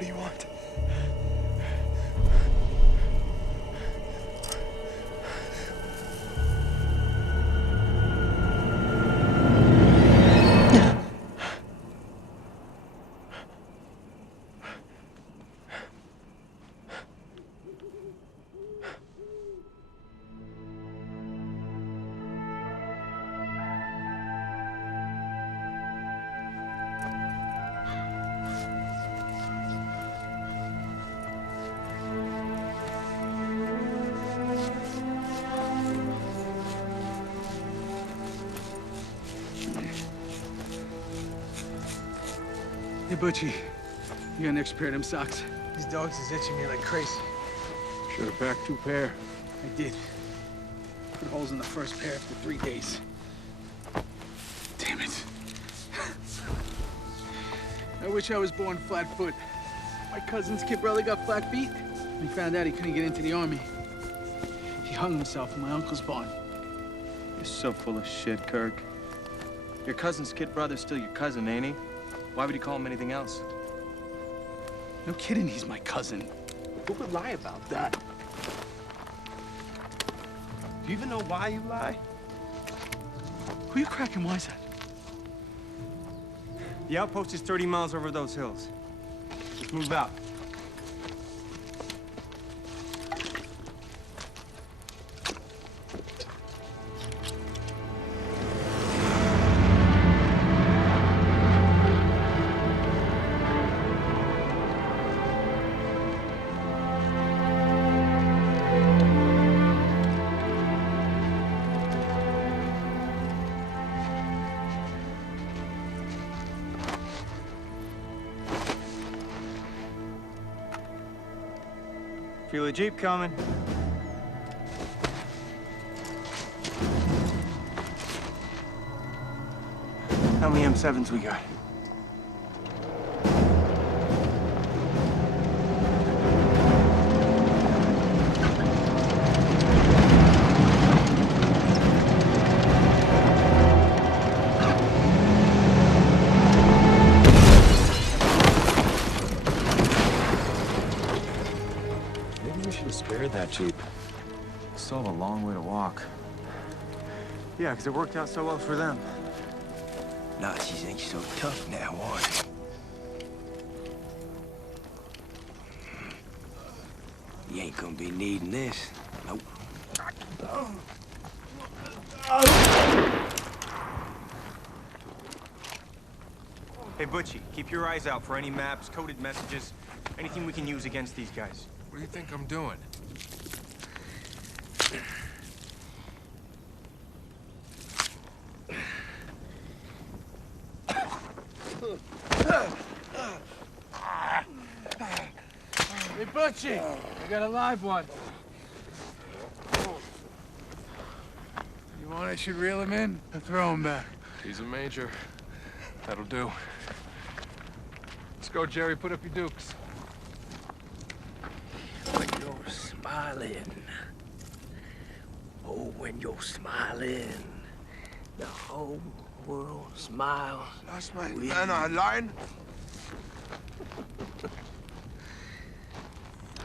What do you want? Hey, Butchie, you got an extra pair of them socks? These dogs is itching me like crazy. Should have packed 2 pair. I did. Put holes in the first pair after 3 days. Damn it. I wish I was born flat-foot. My cousin's kid brother got flat feet. He found out he couldn't get into the army. He hung himself in my uncle's barn. You're so full of shit, Kirk. Your cousin's kid brother's still your cousin, ain't he? Why would he call him anything else? No kidding, he's my cousin. Who would lie about that? Do you even know why you lie? Who you cracking wise at? The outpost is 30 miles over those hills. Let's move out. Feel a Jeep coming. How many M7s we got? Spared that Jeep. Still have a long way to walk. Yeah, because it worked out so well for them. Nazis ain't so tough now, are they? You ain't gonna be needing this. Nope. Hey, Butchie, keep your eyes out for any maps, coded messages, anything we can use against these guys. What do you think I'm doing? Hey, Butchie, I got a live one. You want I should reel him in or throw him back? He's a major. That'll do. Let's go, Jerry. Put up your dukes. When you're smiling. Oh, when you're smiling. The whole world smiles. Lass my with Männer allein.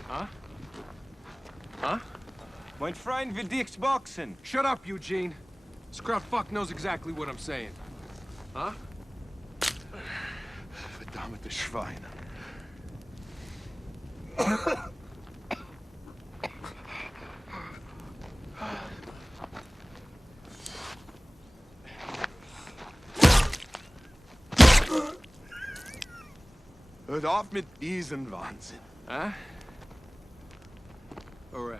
Huh? Huh? Mein Freund will dich boxen. Shut up, Eugene. This crowd fuck knows exactly what I'm saying. Huh? Verdammte Schweine. Hört auf mit diesem Wahnsinn. Huh? All right.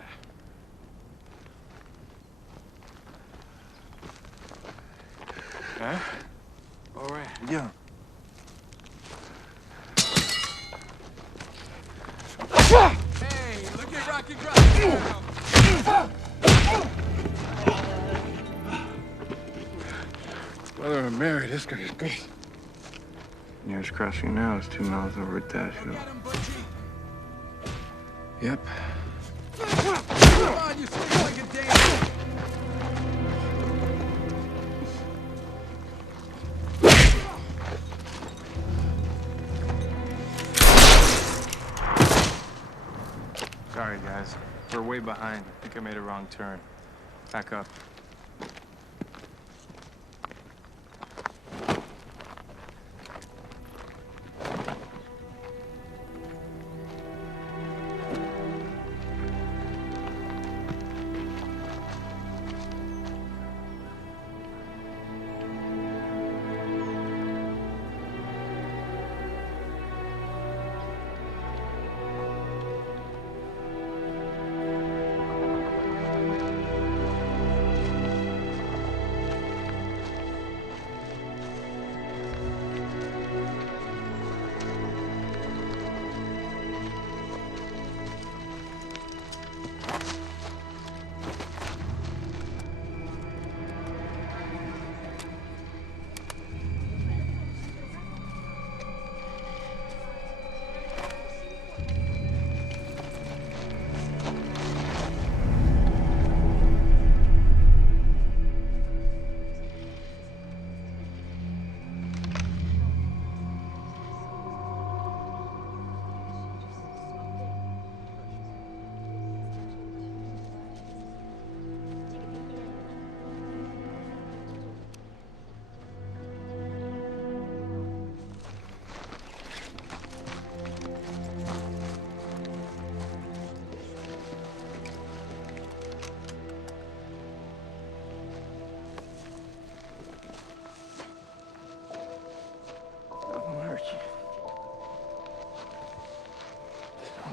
Huh? All right. Ja. Hey, look at Rocky Drop. Whether I'm married, this guy is good. Nearest crossing now is 2 miles over at Dash Hill. Yep. Come on, you stink like a damn... way behind. I think I made a wrong turn. Back up.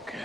Okay.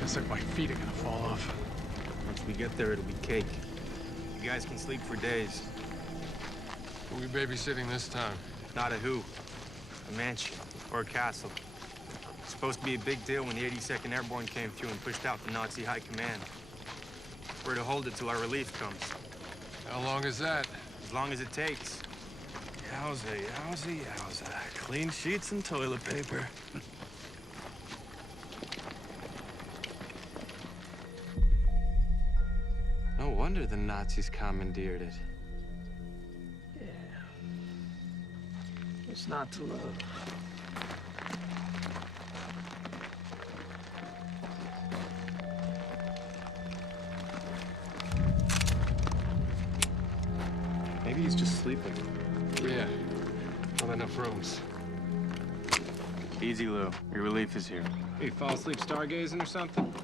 Looks like my feet are gonna fall off. Once we get there, it'll be cake. You guys can sleep for days. Who we babysitting this time? Not a who. A mansion or a castle. It's supposed to be a big deal when the 82nd Airborne came through and pushed out the Nazi high command. We're to hold it till our relief comes. How long is that? As long as it takes. Yowza, yowza, yowza. Clean sheets and toilet paper. No wonder the Nazis commandeered it. Yeah. What's not to love? Maybe he's just sleeping. Yeah. Not enough rooms. Easy, Lou. Your relief is here. Hey, fall asleep stargazing or something?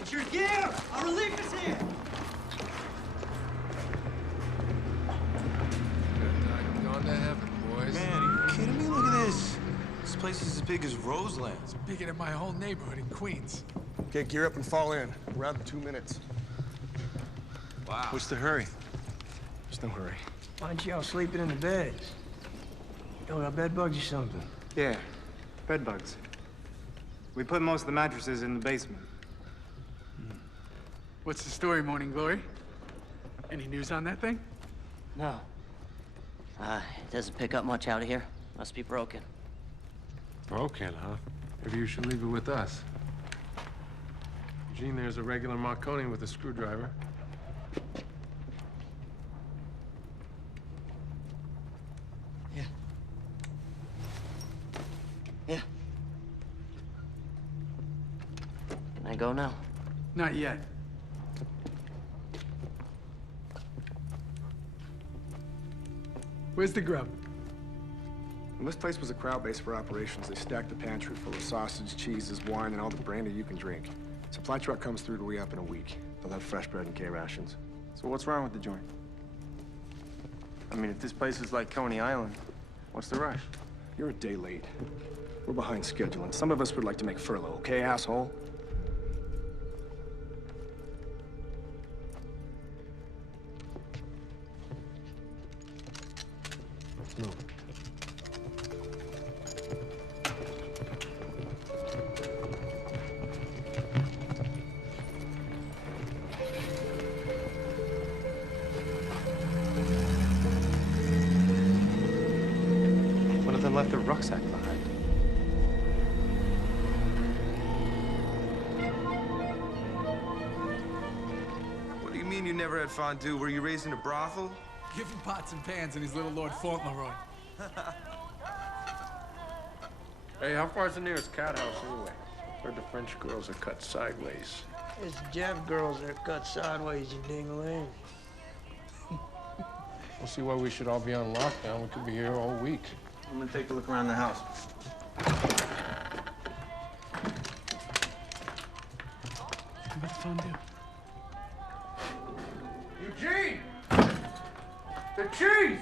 It's your gear! Our relief is here! Gone to heaven, boys. Man, are you kidding me? Look at this. This place is as big as Roseland. It's bigger than my whole neighborhood in Queens. Okay, gear up and fall in. Around in 2 minutes. Wow. What's the hurry? There's no hurry. Why aren't y'all sleeping in the beds? Y'all got bed bugs or something? Yeah, bed bugs. We put most of the mattresses in the basement. What's the story, Morning Glory? Any news on that thing? No. It doesn't pick up much out of here. Must be broken. Broken, huh? Maybe you should leave it with us. Eugene, there's a regular Marconi with a screwdriver. Yeah. Yeah. Can I go now? Not yet. Where's the grub? When this place was a crowd base for operations, they stacked the pantry full of sausage, cheeses, wine, and all the brandy you can drink. Supply truck comes through to re-up in a week. They'll have fresh bread and K-rations. So what's wrong with the joint? I mean, if this place is like Coney Island, what's the rush? You're a day late. We're behind schedule, and some of us would like to make furlough, okay, asshole? No. One of them left their rucksack behind. What do you mean you never had fondue? Were you raised in a brothel? Give him pots and pans and his little Lord Fauntleroy. Hey, how far's the nearest cat house anyway? Heard the French girls are cut sideways. It's Jeff girls that are cut sideways, you ding-a-ling. We'll see why we should all be on lockdown. We could be here all week. I'm gonna take a look around the house. What's fondue? Eugene! The cheese!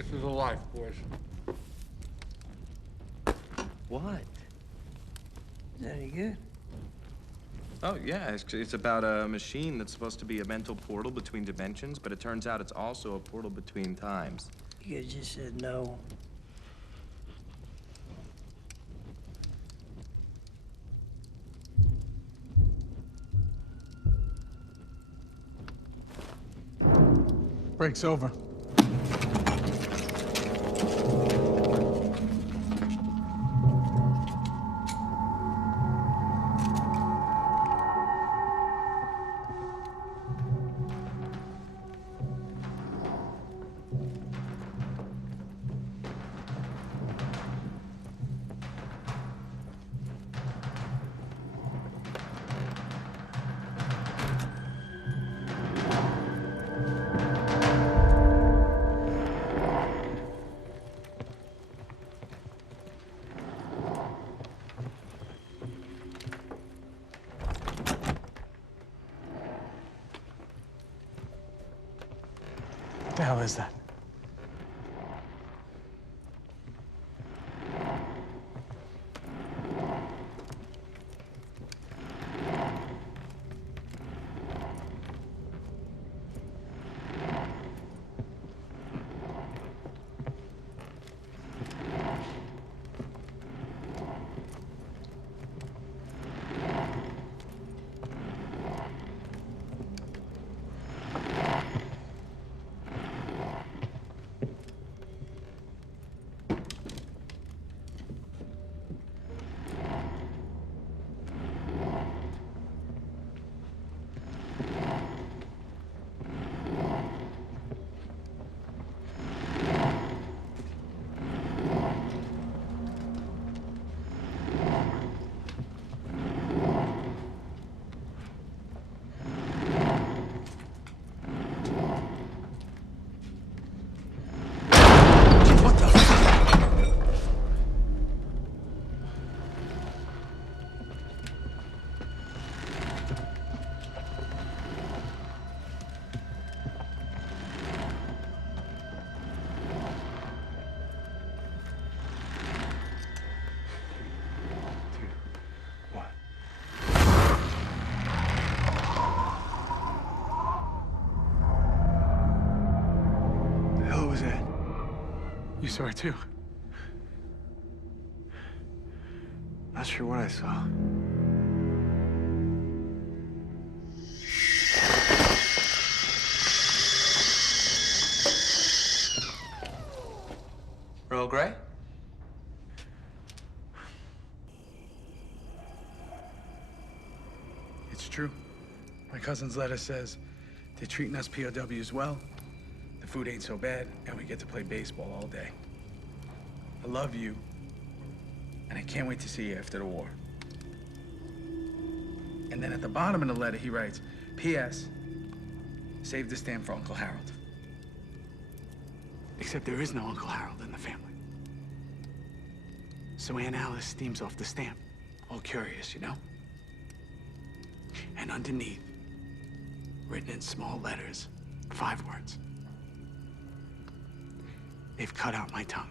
This is a life, boys. What? Is that any good? Oh, yeah, it's about a machine that's supposed to be a mental portal between dimensions, but it turns out it's also a portal between times. You guys just said no. Break's over. What the hell is that? You saw it too. Not sure what I saw. Earl Grey? It's true. My cousin's letter says they're treating us POWs well, the food ain't so bad, and we get to play baseball all day. I love you, and I can't wait to see you after the war. And then at the bottom of the letter, he writes, P.S. Save the stamp for Uncle Harold. Except there is no Uncle Harold in the family. So Aunt Alice steams off the stamp, all curious, you know? And underneath, written in small letters, 5 words. They've cut out my tongue.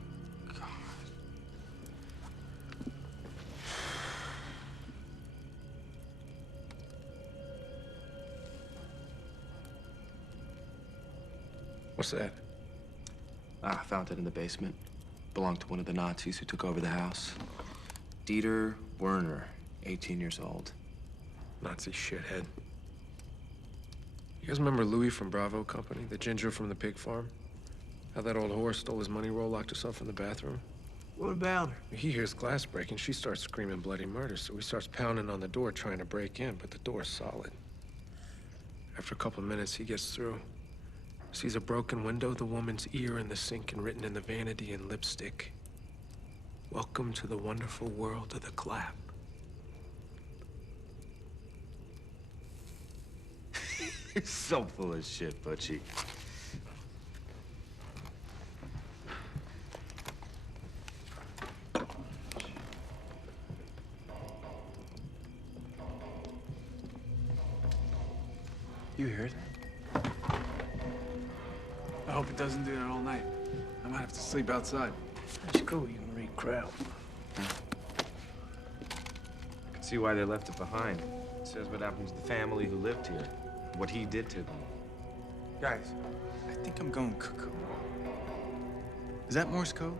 What's that? I found it in the basement. Belonged to one of the Nazis who took over the house. Dieter Werner, 18 years old. Nazi shithead. You guys remember Louis from Bravo Company? The ginger from the pig farm? How that old whore stole his money roll, locked herself in the bathroom? What about her? He hears glass breaking. She starts screaming bloody murder, so he starts pounding on the door trying to break in, but the door's solid. After a couple of minutes, he gets through. Sees a broken window, the woman's ear in the sink, and written in the vanity in lipstick, "Welcome to the wonderful world of the clap." You're so full of shit, Butchie. You hear it? I hope it doesn't do that all night. I might have to sleep outside. That's cool. You can read crowd. I can see why they left it behind. It says what happened to the family who lived here, what he did to them. Guys, I think I'm going cuckoo. Is that Morse code?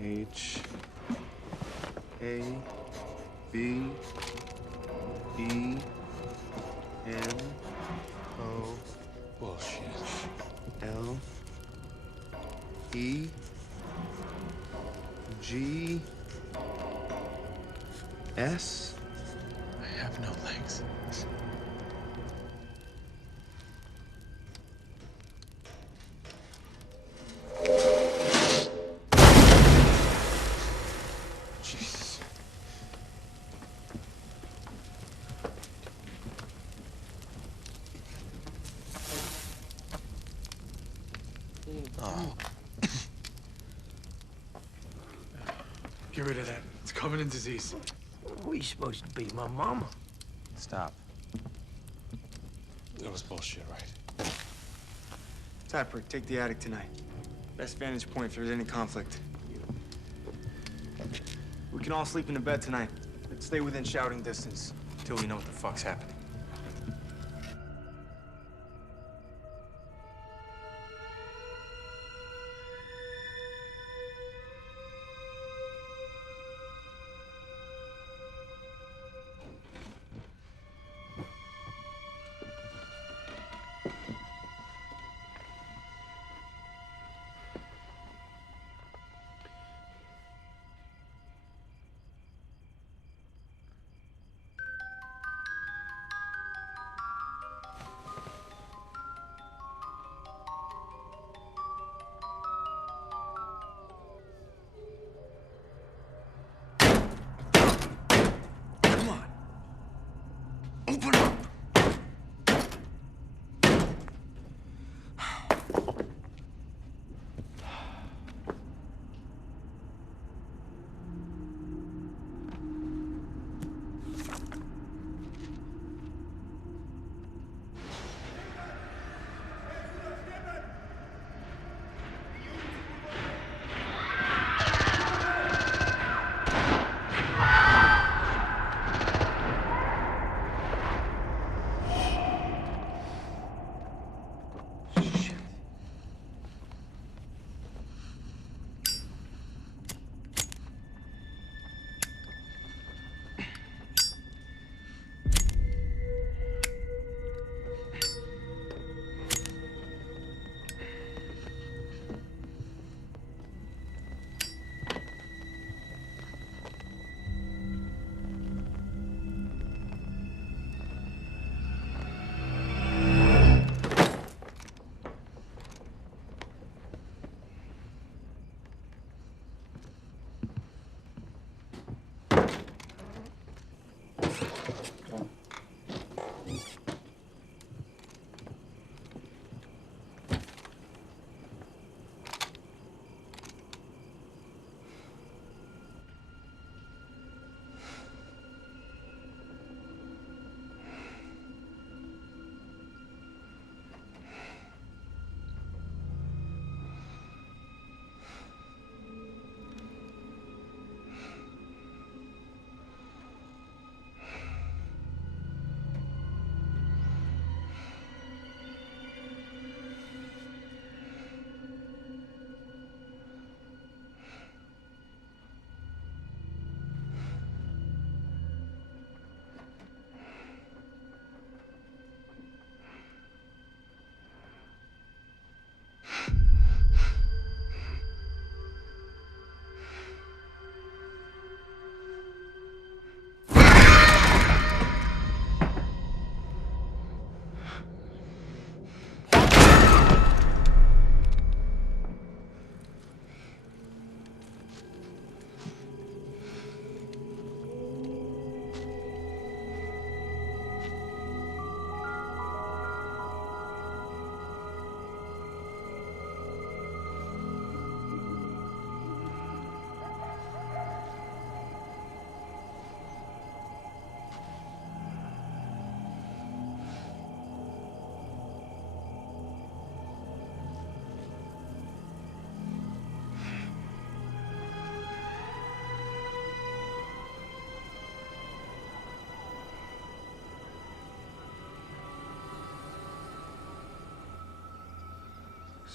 I-H-A-B-E-N-O. Bullshit. L-E-G-S. I have no legs. Jesus. Oh. Get rid of that. It's covered in disease. We supposed to be my mama. Stop. That was bullshit, right? Tapper, take the attic tonight. Best vantage point if there's any conflict. We can all sleep in the bed tonight. Let's stay within shouting distance Till we know what the fuck's happening.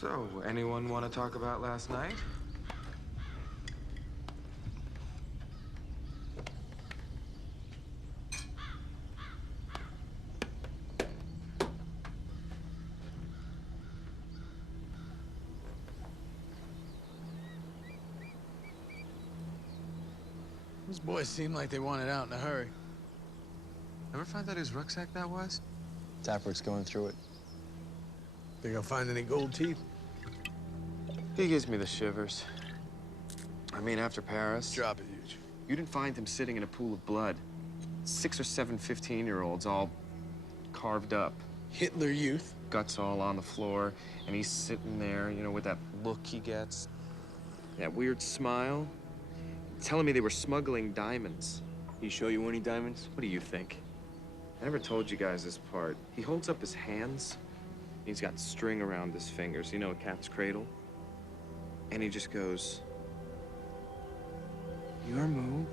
So, anyone want to talk about last night? Those boys seem like they wanted out in a hurry. Ever find out whose rucksack that was? Tappert's going through it. Think I'll find any gold teeth? He gives me the shivers. I mean, after Paris... Drop it, huge. You didn't find him sitting in a pool of blood. 6 or 7 15-year-olds all carved up. Hitler Youth. Guts all on the floor, and he's sitting there, you know, with that look he gets. That weird smile. Telling me they were smuggling diamonds. He show you any diamonds? What do you think? I never told you guys this part. He holds up his hands. He's got string around his fingers, you know, a cat's cradle. And he just goes, "Your move."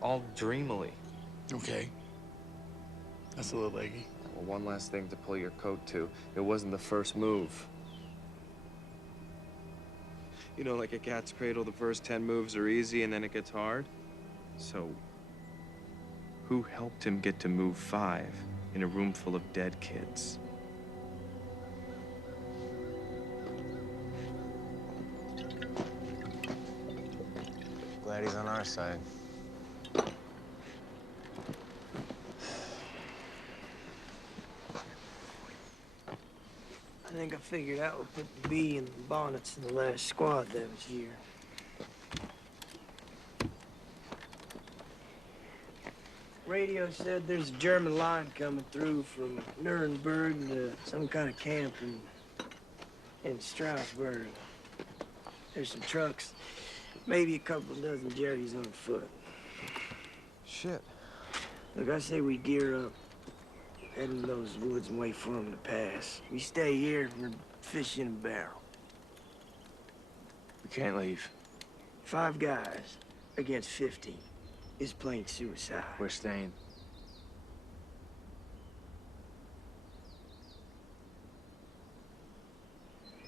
All dreamily. Okay. That's a little leggy. Well, one last thing to pull your coat to. It wasn't the first move. You know, like a cat's cradle, the first 10 moves are easy and then it gets hard. So, who helped him get to move 5 in a room full of dead kids? Glad he's on our side. I think I figured out what put the bee in the bonnets in the last squad that was here. Radio said there's a German line coming through from Nuremberg to some kind of camp in Strasbourg. There's some trucks, maybe a couple dozen Jerry's on foot. Shit. Look, I say we gear up, head in those woods and wait for them to pass. We stay here, we're fish in a barrel. We can't leave. 5 guys against 50 is plain suicide. We're staying.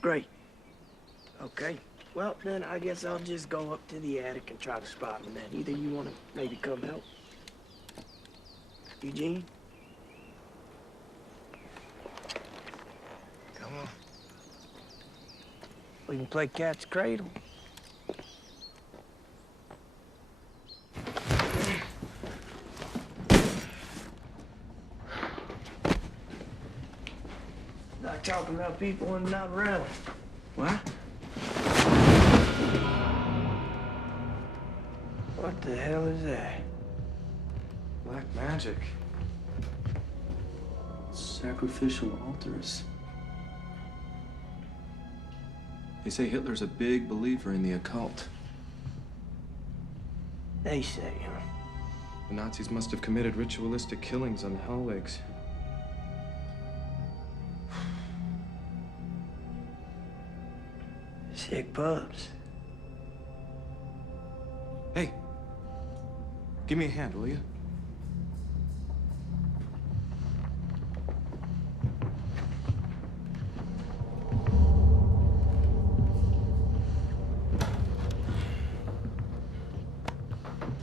Great. Okay. Well, then I guess I'll just go up to the attic and try to spot them then. Either you want to maybe come help? Eugene? Come on. We can play cat's cradle. Not talking about people when they're not around. What? What the hell is that? Black magic. Sacrificial altars. They say Hitler's a big believer in the occult. They say, huh? The Nazis must have committed ritualistic killings on the Hellwigs. Sick pubs. Hey, give me a hand, will you?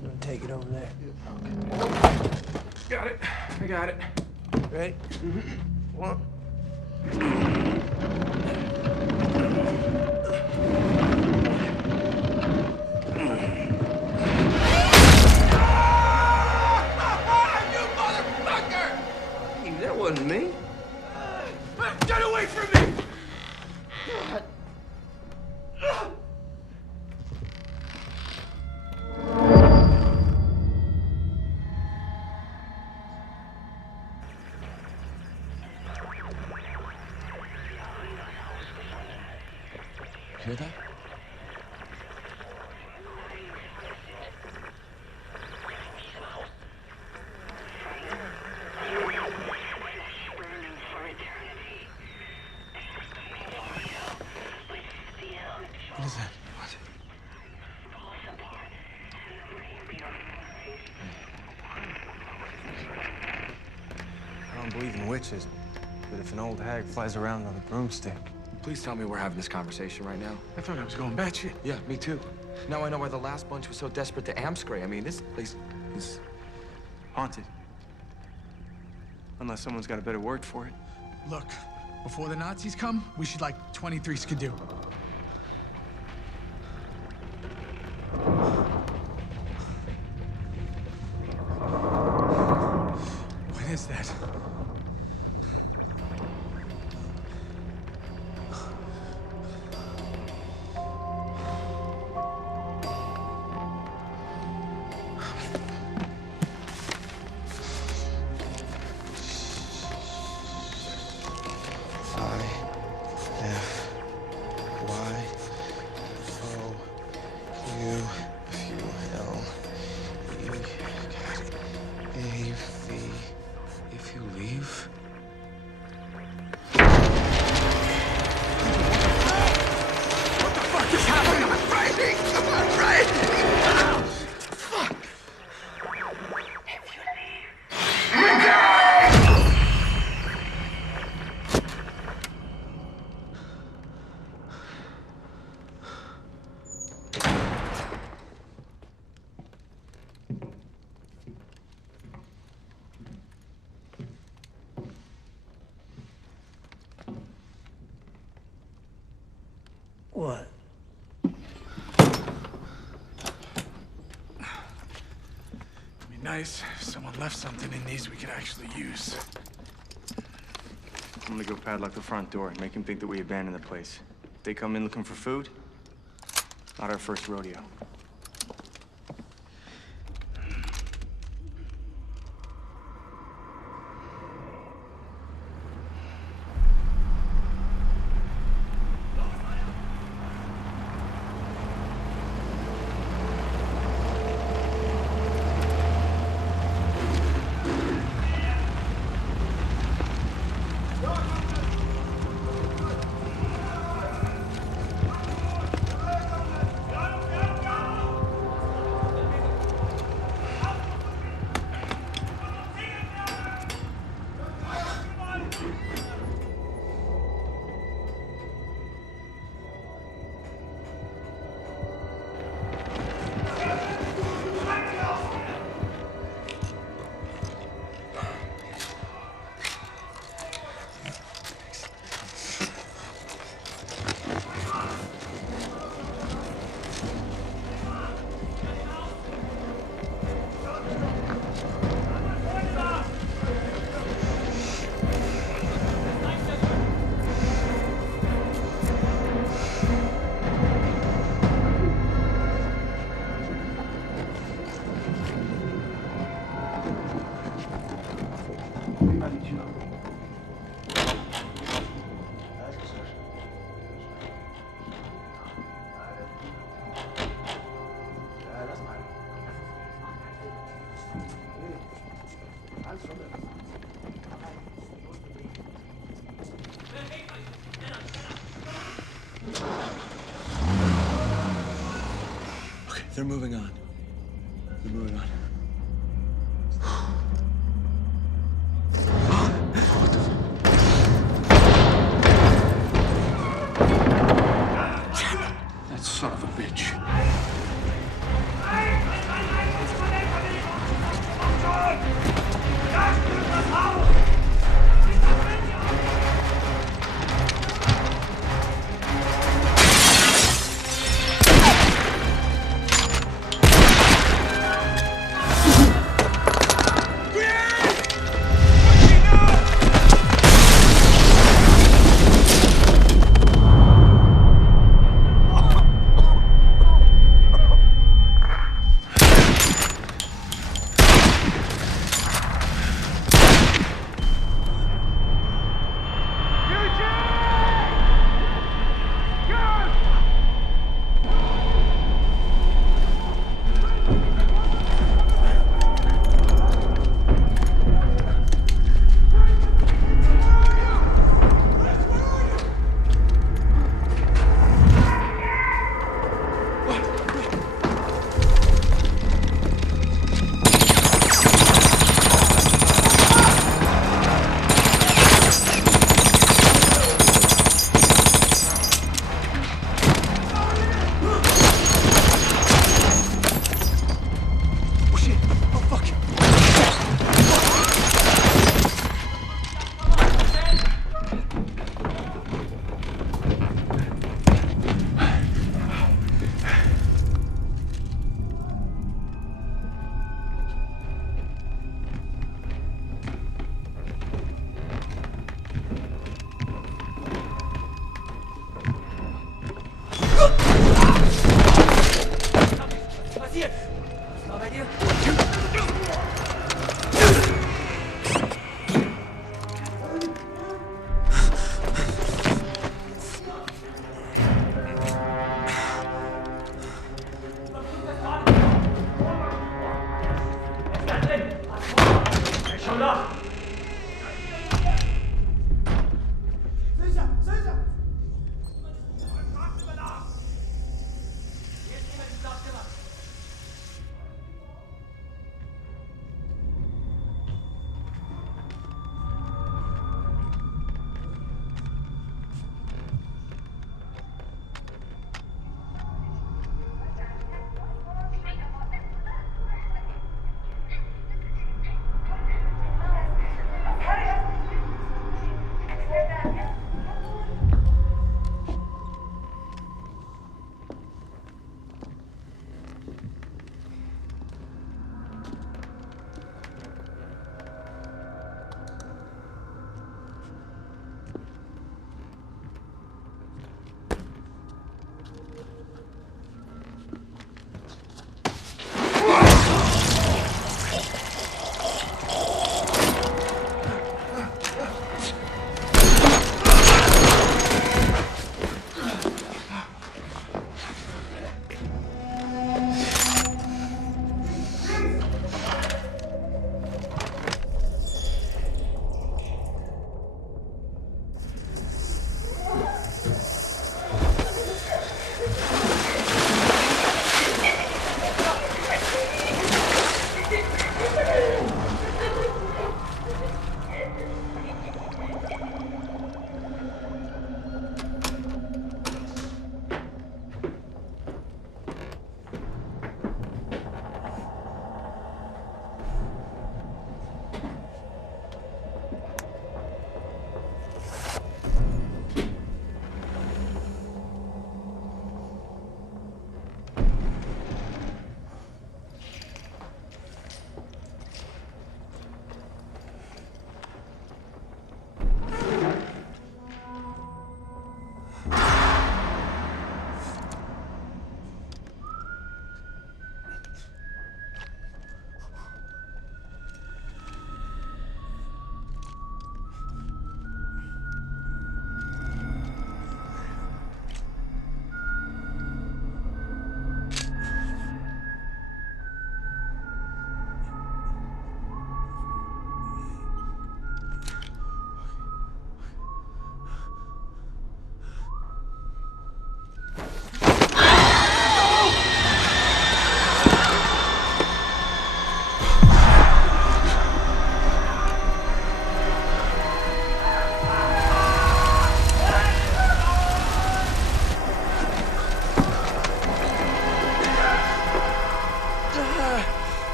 You wanna take it over there? Got it. I got it. Ready? Mm-hmm. 1. That wasn't me. Get away from me! Hear that? What is that? What? I don't believe in witches. But if an old hag flies around on a broomstick... Please tell me we're having this conversation right now. I thought I was going batshit. Yeah, me too. Now I know why the last bunch was so desperate to Amscray. I mean, this place is... Haunted. Unless someone's got a better word for it. Look, before the Nazis come, we should like 23 skidoo. What is that? If you leave... What the fuck is happening? I'm writing! I'm writing! Fuck! What? It'd be nice if someone left something in these we could actually use. I'm gonna go padlock the front door and make them think that we abandoned the place. If they come in looking for food, not our first rodeo. Okay, they're moving on. They're moving on. That son of a bitch.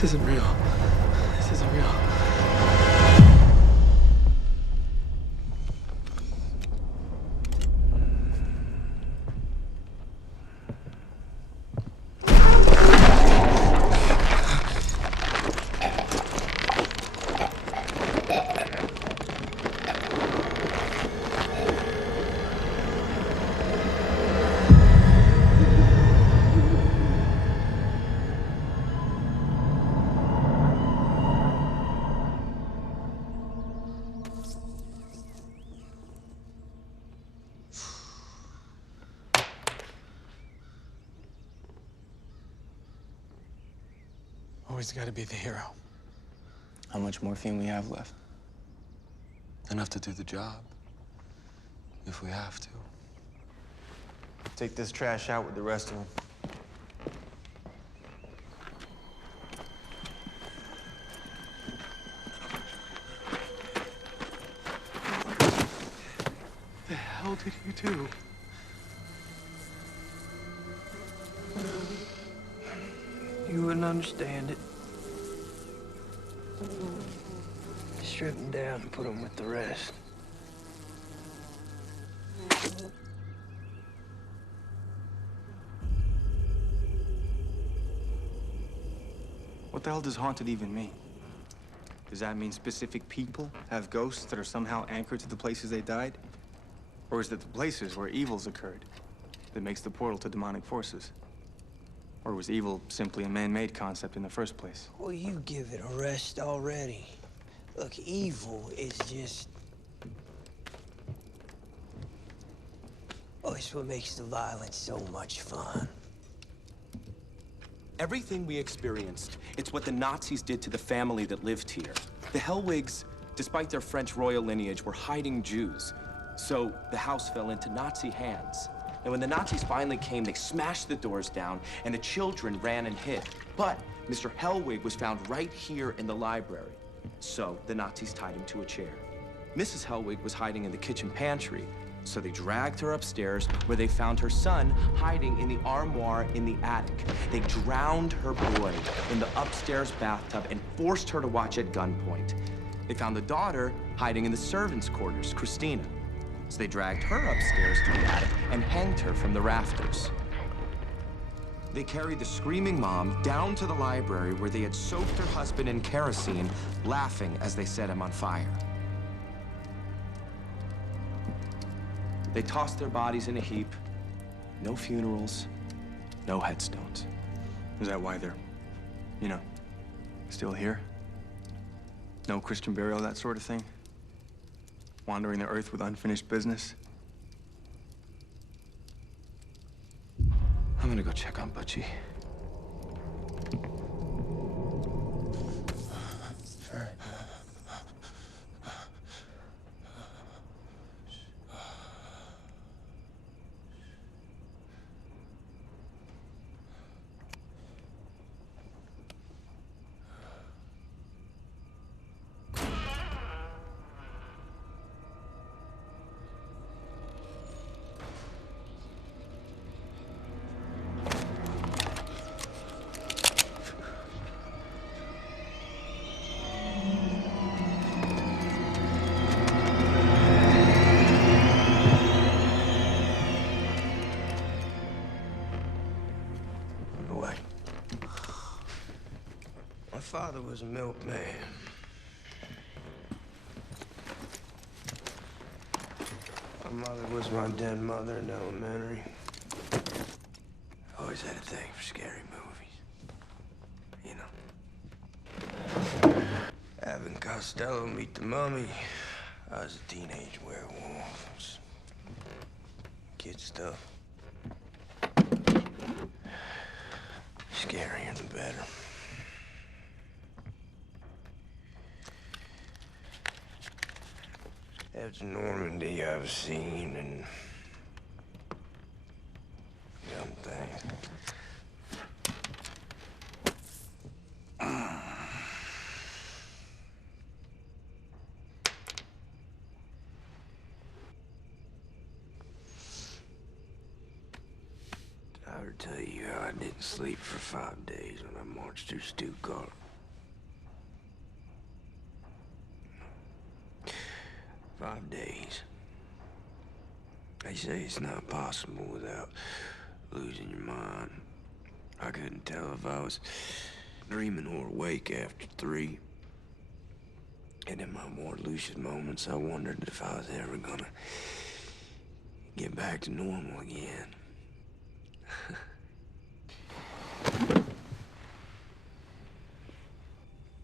This isn't real. This isn't real. Always gotta be the hero. How much morphine we have left? Enough to do the job. If we have to. Take this trash out with the rest of them. The hell did you do? You wouldn't understand it. Strip him down and put him with the rest. What the hell does haunted even mean? Does that mean specific people have ghosts that are somehow anchored to the places they died? Or is it the places where evils occurred that makes the portal to demonic forces? Or was evil simply a man-made concept in the first place? Well, you give it a rest already. Look, evil is just... Oh, it's what makes the violence so much fun. Everything we experienced, it's what the Nazis did to the family that lived here. The Hellwigs, despite their French royal lineage, were hiding Jews. So the house fell into Nazi hands. And when the Nazis finally came, they smashed the doors down, and the children ran and hid. But Mr. Hellwig was found right here in the library. So the Nazis tied him to a chair. Mrs. Hellwig was hiding in the kitchen pantry, so they dragged her upstairs, where they found her son hiding in the armoire in the attic. They drowned her boy in the upstairs bathtub and forced her to watch at gunpoint. They found the daughter hiding in the servants' quarters, Christina. So they dragged her upstairs to the attic and hanged her from the rafters. They carried the screaming mom down to the library where they had soaked her husband in kerosene, laughing as they set him on fire. They tossed their bodies in a heap. No funerals, no headstones. Is that why they're, still here? No Christian burial, that sort of thing? Wandering the earth with unfinished business? I'm gonna go check on Butchie. All right. My father was a milkman. My mother was my dead mother in elementary. Always had a thing for scary movies. Having Costello meet the mummy. I was a teenage werewolf. It was kid stuff. Scarier the better. After Normandy, I've seen and done things. I would tell you how I didn't sleep for 5 days when I marched through Stuttgart. 5 days. They say it's not possible without losing your mind. I couldn't tell if I was dreaming or awake after 3. And in my more lucid moments, I wondered if I was ever gonna get back to normal again.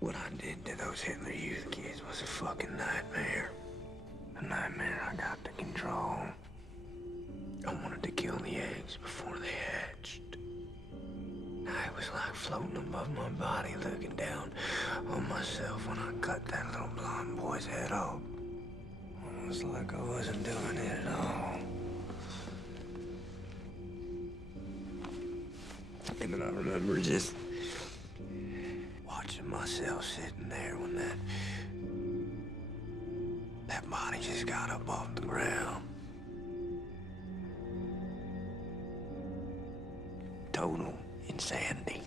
What I did to those Hitler Youth kids was a fucking nightmare. A nightmare I got to control. I wanted to kill the eggs before they hatched. I was like floating above my body, looking down on myself when I cut that little blonde boy's head off. It was like I wasn't doing it at all. And then I remember just watching myself sitting there when that body just got up off the ground. Total insanity.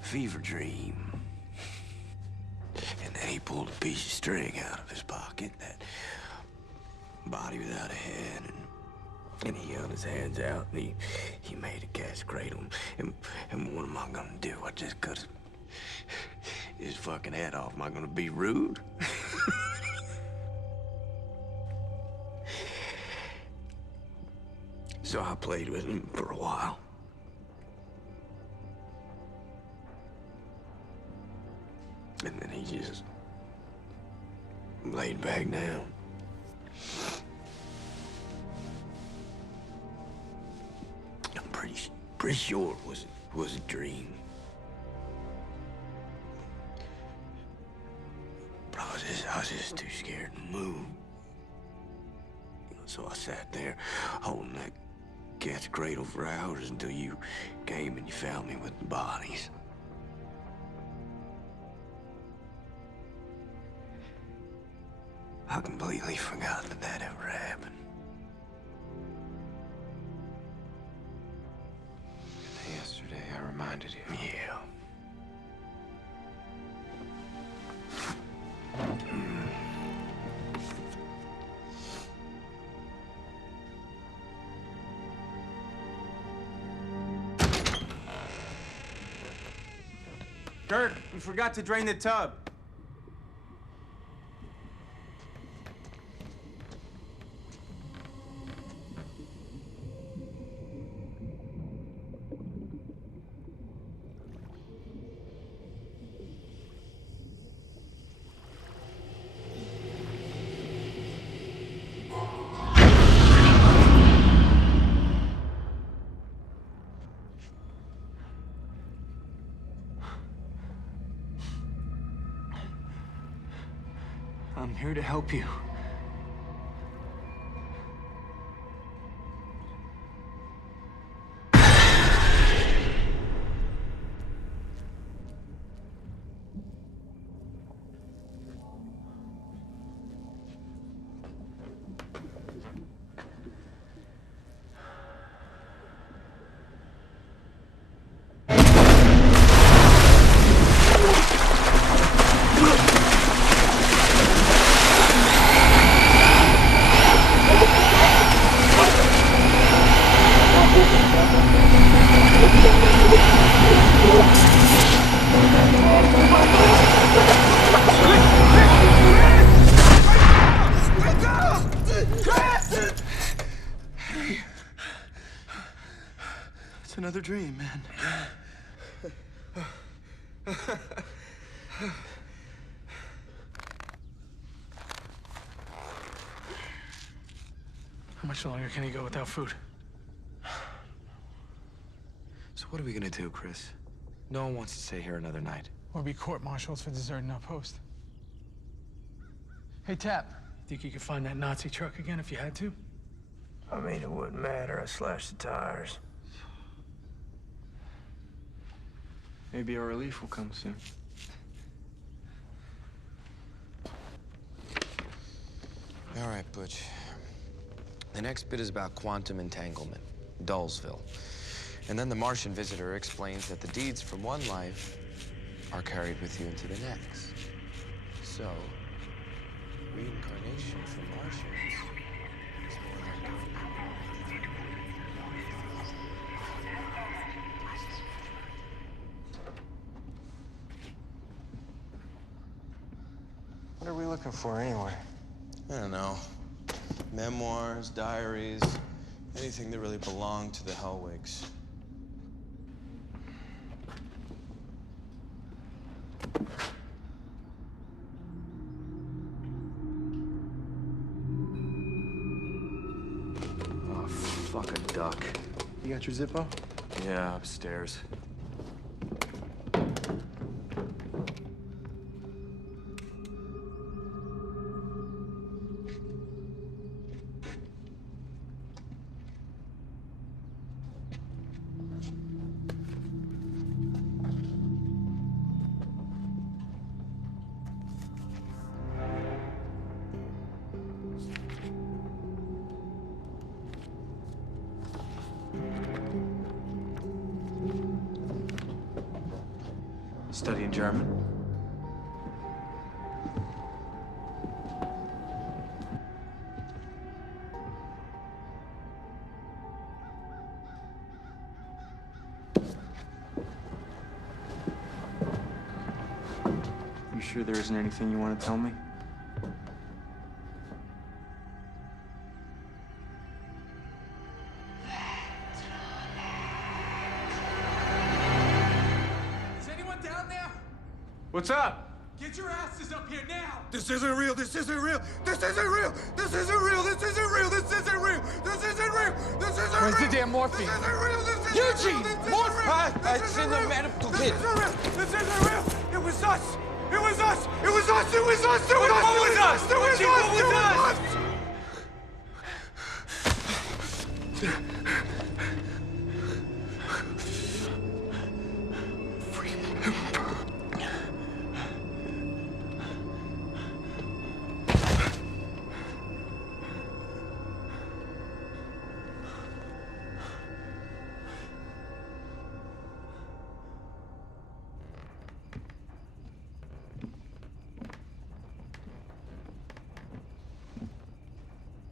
Fever dream. And then he pulled a piece of string out of his pocket, that body without a head, and he held his hands out, and he made a cat's cradle. And what am I gonna do? I just cut his fucking head off. Am I gonna be rude? So I played with him for a while. And then he just laid back down. I'm pretty sure it was a dream. But I was just too scared to move. So I sat there holding that cat's cradle for hours until you came and you found me with the bodies. I completely forgot that ever happened. Yesterday, I reminded you. Yeah. Kurt, you forgot to drain the tub. I'm here to help you. It's another dream, man. How much longer can he go without food? So what are we gonna do, Chris? No one wants to stay here another night. Or be court-martialed for deserting our post. Hey, Tap, think you could find that Nazi truck again if you had to? I mean, it wouldn't matter. I slashed the tires. Maybe our relief will come soon. All right, Butch. The next bit is about quantum entanglement, Dullsville. And then the Martian visitor explains that the deeds from one life are carried with you into the next. So, reincarnation. explanation for Martians is more likely. What are we looking for anyway? I don't know. Memoirs, diaries, anything that really belonged to the Hellwigs. Oh, fuck a duck. You got your Zippo? Yeah, upstairs. Studying German? You sure there isn't anything you want to tell me? Is anyone down there? What's up? Get your asses up here now! This isn't real. This isn't real. This isn't real. This isn't real. This isn't real. This isn't real. This isn't real. This isn't real. Where's the damn morphine? This isn't real. This isn't Eugene! real. Morphine! It's in the medical kit. This isn't real! This isn't real. It was us. It was us. It was us. It was us. It was us. What was us? It was us. What was It was us? us.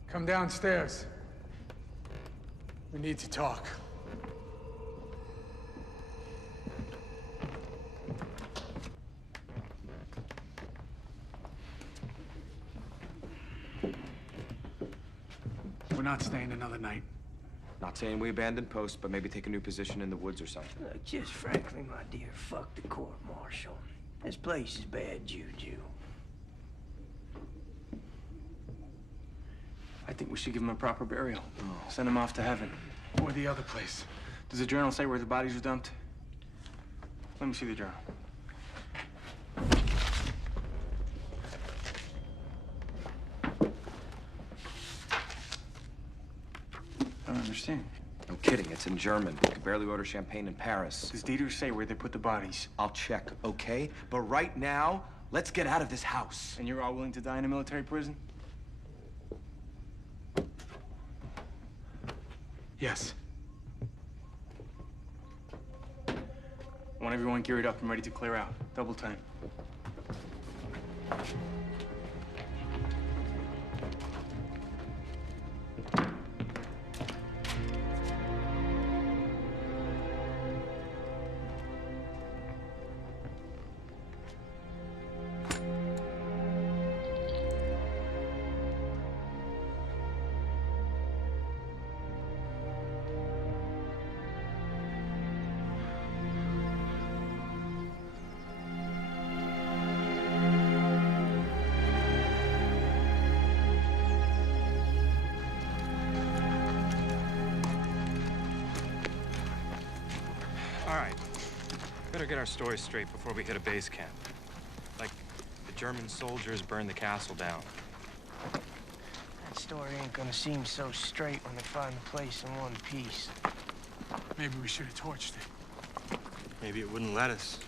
Come downstairs. We need to talk. We're not staying another night. Not saying we abandon post, but maybe take a new position in the woods or something. Look, just frankly, my dear, fuck the court-martial. This place is bad juju. I think we should give him a proper burial. Send him off to heaven. Or the other place. Does the journal say where the bodies were dumped? Let me see the journal. I don't understand. No kidding, it's in German. You can barely order champagne in Paris. Does Dieter say where they put the bodies? I'll check, okay? But right now, let's get out of this house. And you're all willing to die in a military prison? Yes. I want everyone geared up and ready to clear out. Double time. All right. Better get our story straight before we hit a base camp. Like, the German soldiers burned the castle down. That story ain't gonna seem so straight when they find the place in one piece. Maybe we should have torched it. Maybe it wouldn't let us.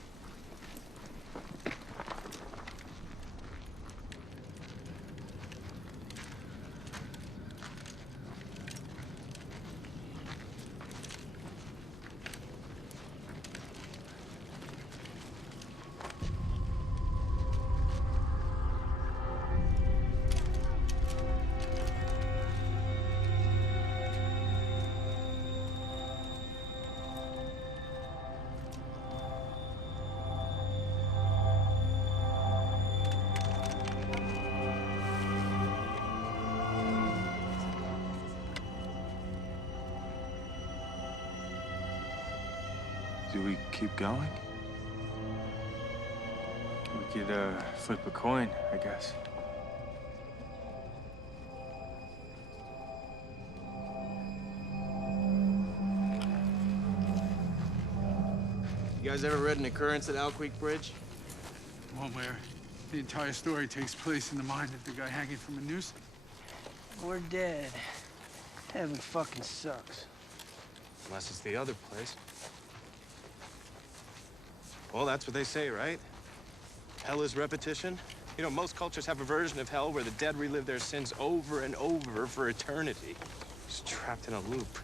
Do we keep going? We could, flip a coin, I guess. You guys ever read An Occurrence at Owl Creek Bridge? One where the entire story takes place in the mind of the guy hanging from a noose? We're dead. Heaven fucking sucks. Unless it's the other place. Well, that's what they say, right? Hell is repetition. You know, most cultures have a version of hell where the dead relive their sins over and over for eternity. Just trapped in a loop.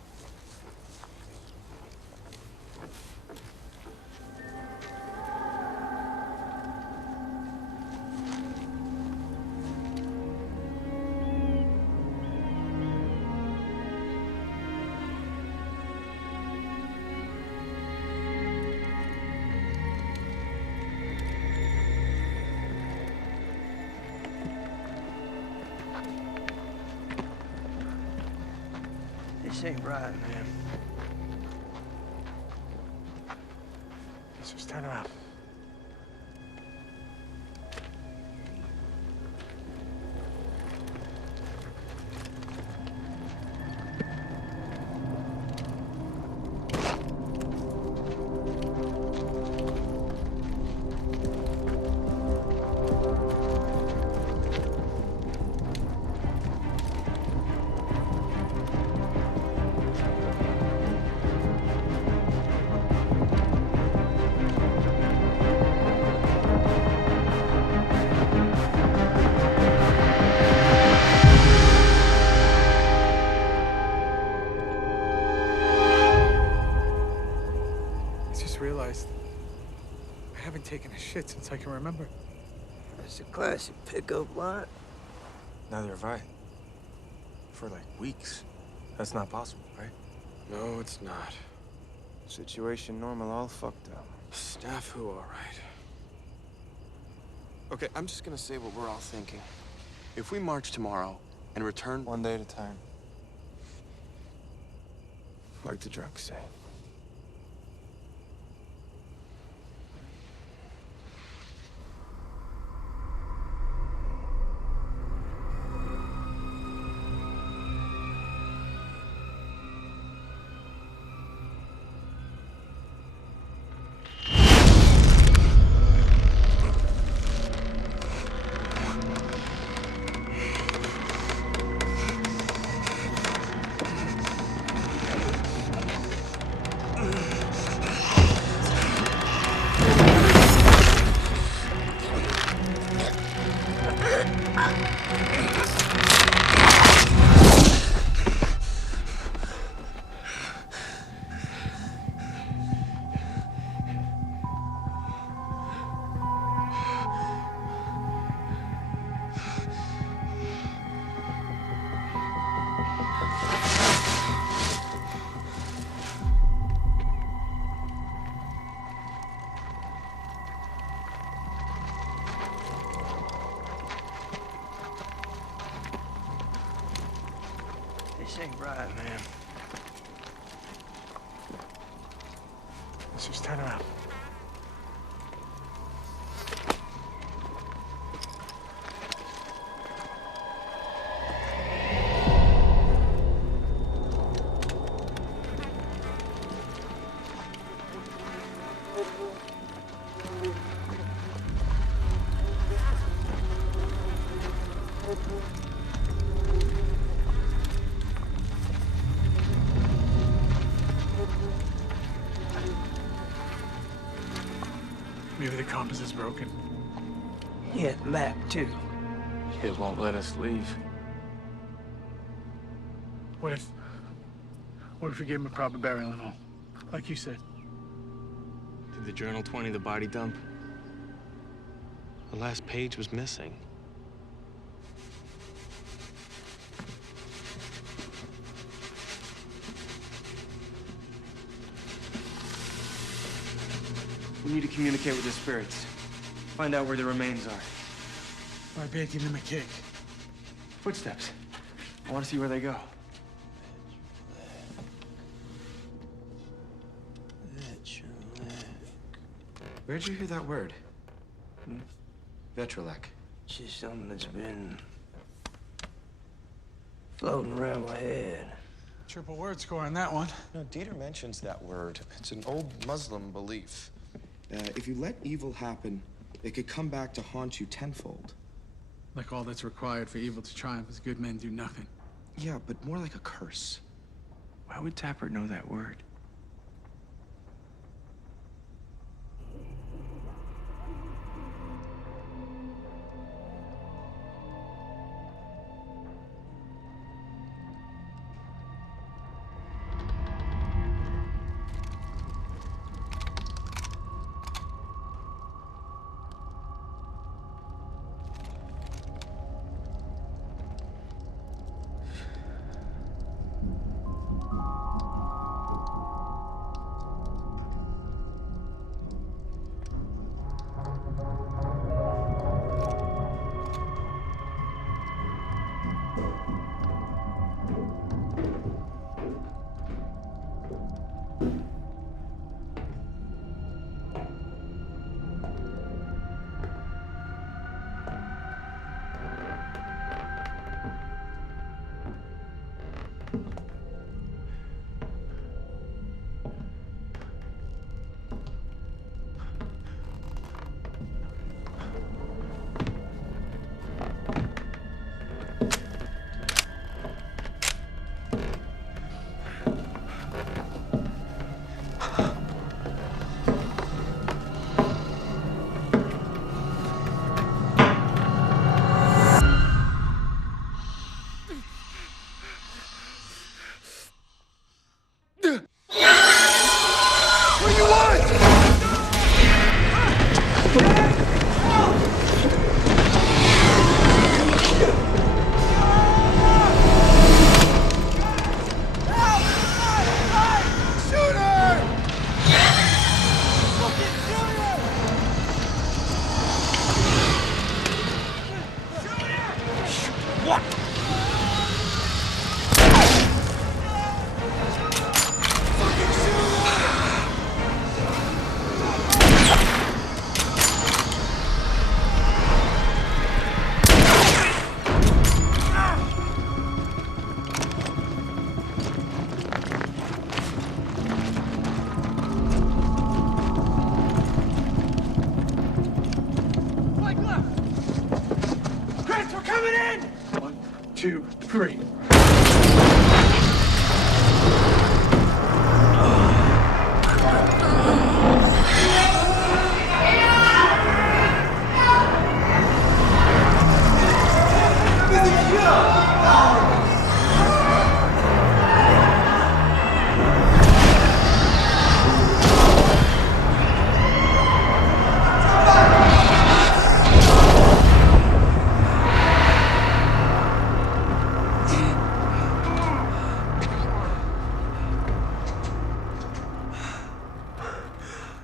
This ain't right, man. Let's just turn around. Realized I haven't taken a shit since I can remember. It's a classic pickup line. Neither have I. For like weeks. That's not possible, right? No, it's not. Situation normal, all fucked up. Staff who, all right. Okay, I'm just gonna say what we're all thinking. If we march tomorrow and return one day at a time. Like the drunks say. This ain't right, man. Let's just turn around. Maybe the compass is broken. Yeah, the map, too. It won't let us leave. What if we gave him a proper burial and all? Like you said. Did the journal 20 the body dump? The last page was missing. We need to communicate with the spirits. Find out where the remains are. By baking them a cake. Footsteps. I want to see where they go. Where'd you hear that word? Vetrolek. Just something that's been floating around my head. Triple word score on that one. No, Dieter mentions that word. It's an old Muslim belief. If you let evil happen, it could come back to haunt you tenfold. Like all that's required for evil to triumph is good men do nothing. Yeah, but more like a curse. Why would Tappert know that word?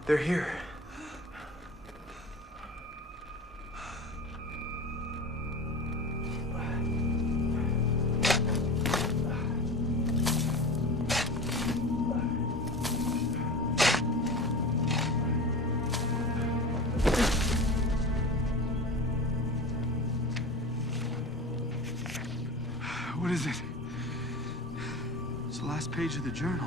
They're here. What is it? It's the last page of the journal.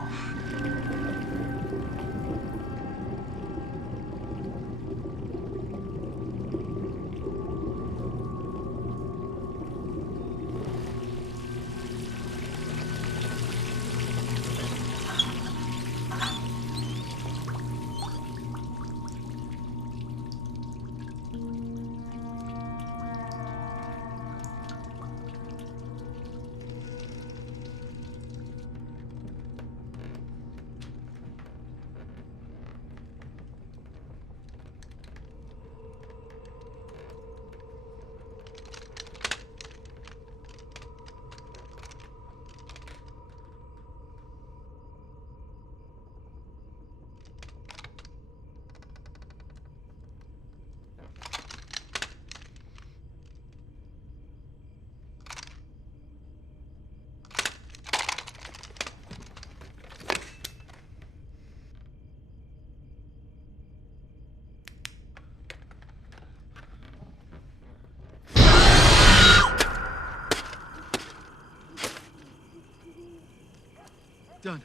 done.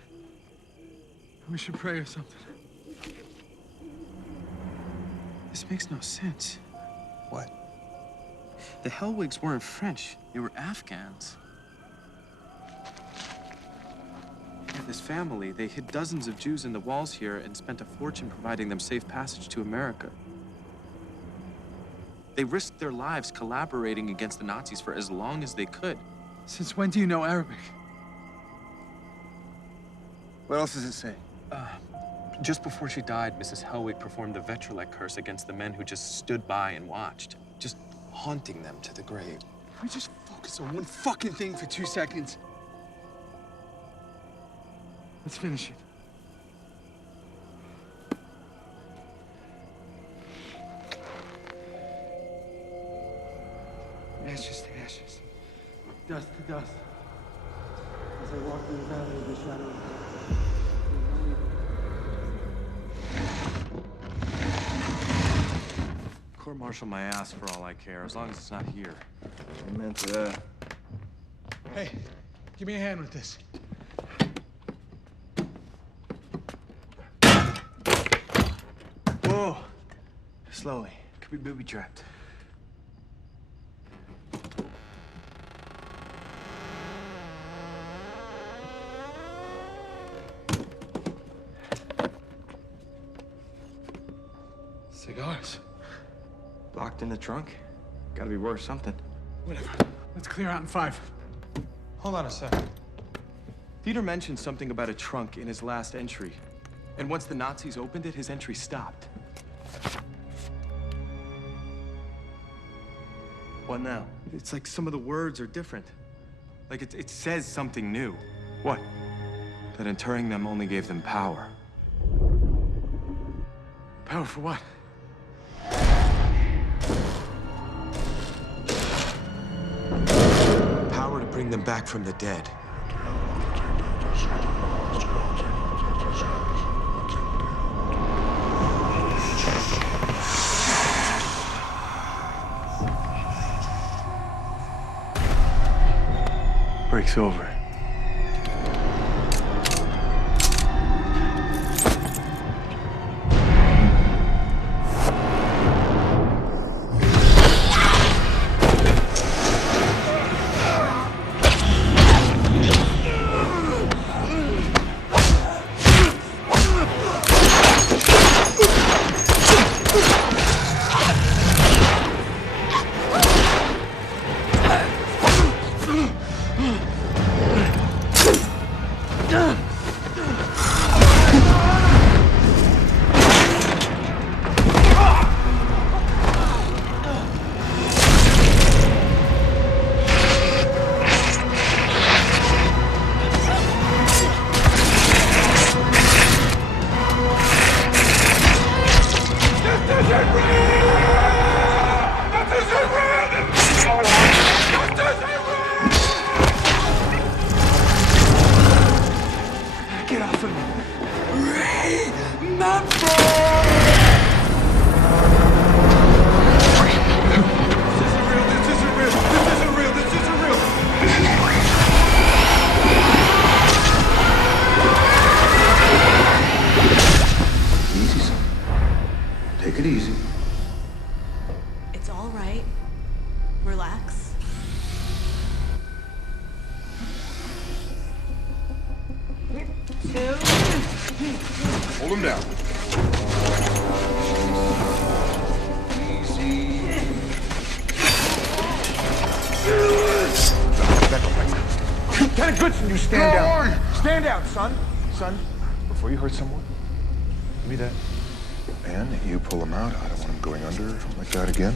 We should pray or something. This makes no sense. What? The Hellwigs weren't French. They were Afghans. Yeah, this family, they hid dozens of Jews in the walls here and spent a fortune providing them safe passage to America. They risked their lives collaborating against the Nazis for as long as they could. Since when do you know Arabic? What else does it say? Just before she died, Mrs. Hellwig performed the Vetrolek curse against the men who just stood by and watched, just haunting them to the grave. Can we just focus on one fucking thing for 2 seconds? Let's finish it. Ashes to ashes. Dust to dust. As I walk through the valley of the shadow of death. Court-martial my ass for all I care, as long as it's not here. Amen to that. Hey, give me a hand with this. Whoa. Slowly. Could be booby-trapped. Cigars. Locked in the trunk? Gotta be worth something. Whatever. Let's clear out in 5. Hold on a second. Peter mentioned something about a trunk in his last entry. And once the Nazis opened it, his entry stopped. What now? It's like some of the words are different. Like it says something new. What? That interring them only gave them power. Power for what? Power to bring them back from the dead. Breaks over. Get off of me. Easy, son. Take it easy. It's all right. Relax. Hold him down. Easy. Back up, back up. Lieutenant Goodson, you stand down. Stand down, son. Son, before you hurt someone, give me that. And you pull him out. I don't want him going under or something like that again.